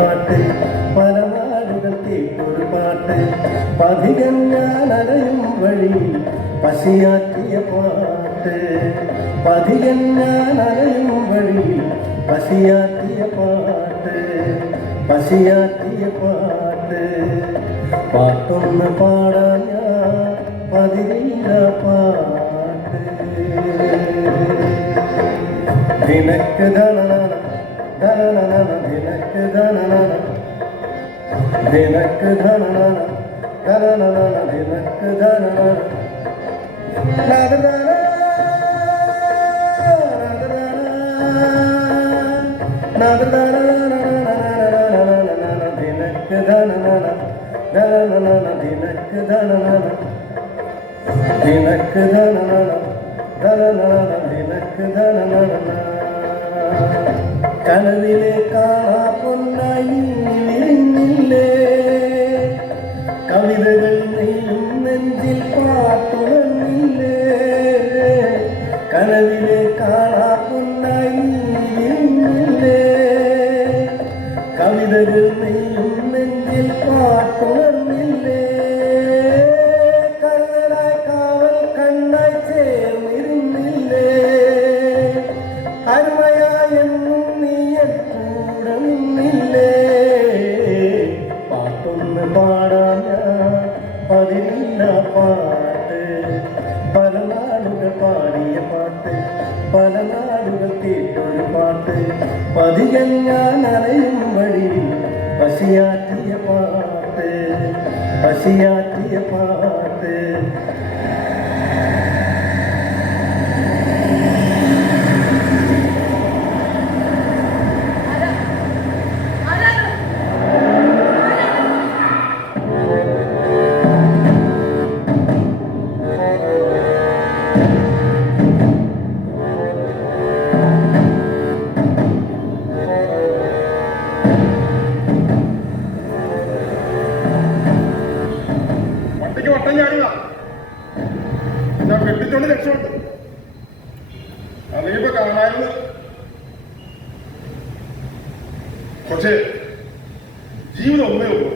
പാട്ട് പല നാടുകൾ കേട്ടൊരു പാട്ട്. പതികൻ ഞാൻ അലയും വഴി പശിയാറ്റിയ പാട്ട്. പതികൻ ഞാൻ അലയും വഴി പശിയാറ്റിയ പാട്ട്. പശിയാറ്റിയ പാട്ട്. പാട്ടൊന്ന് പാടാൻ ഞാൻ പതിരില്ല പാട്ട്. നിനക്ക് ധനന ദിനക്ക് ധനന ദിനക്ക് ധനന ധനന ദിനക്ക് ധനന ദിനക്ക് ധനന ധനന ദിനക്ക് ധനന ദിനക്ക് ധനന ധനന ദിനക്ക് ധനന കനവിലെ കാണാ കവിതകൾ നെയ്യും നെഞ്ചിൽ പല നാടുകൾ കേട്ടൊരു പാട്ട് പതികൻ അലയും വഴി. പശിയാറ്റിയ പാട്ട് പശിയാറ്റിയ പാട്ട്. ഞാൻ കെട്ടിച്ചോണ്ട് രക്ഷമുണ്ട് അല്ലെങ്കിൽ ഇപ്പൊ പക്ഷേ ജീവിതം ഒന്നേ ഉള്ളൂ.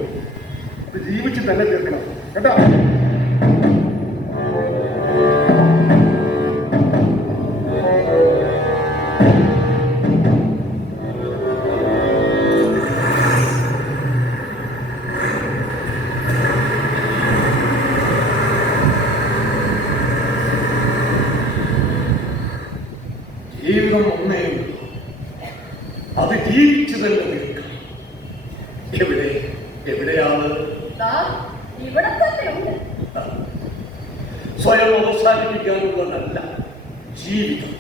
ജീവിച്ച് തന്നെ തീർക്കണം. കേട്ടോ? ജീവിതം ഒന്നേ ഉള്ളൂ. അത് ജീവിച്ചു തന്നെ തീർക്കണം എവിടെ? എവിടെയാണ്? സ്വയം അവസാനിപ്പിക്കാനുള്ളതല്ല ജീവിതം.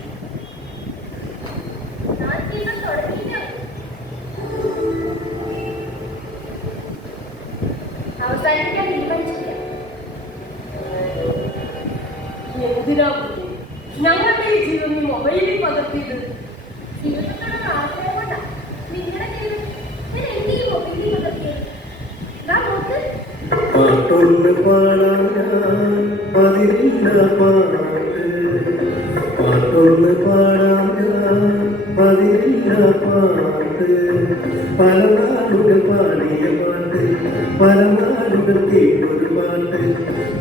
അവസാനിക്കാൻ തീരുമാനിച്ചില്ല. എന്തിനാ കുഞ്ഞേ? ഞങ്ങളുടെ ഈ ജീവിതം നീ മൊബൈലിൽ പകർത്തിയത് പാട്ടൊന്ന് പാടാൻ ഞാൻ പാട്ട്. പാട്ടൊന്ന് പാടാൻ പതിരില്ല പാട്ട്. പല നാടുകൾ പാടിയ പാട്ട് പല നാടുകൾ കേട്ടൊരു പാട്ട്.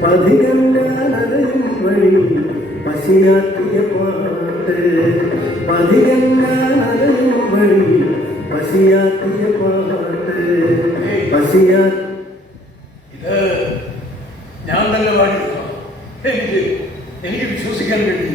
പതികം ഞാൻ വഴി പശിയാറ്റിയ പാട്ട് അലയും വഴി പശിയാറ്റിയ പാട്ട് പശിയാ ഇത് ഞാൻ തന്നെ പാടിയതാണ് എനിക്ക് വിശ്വസിക്കാൻ കഴിയില്ല.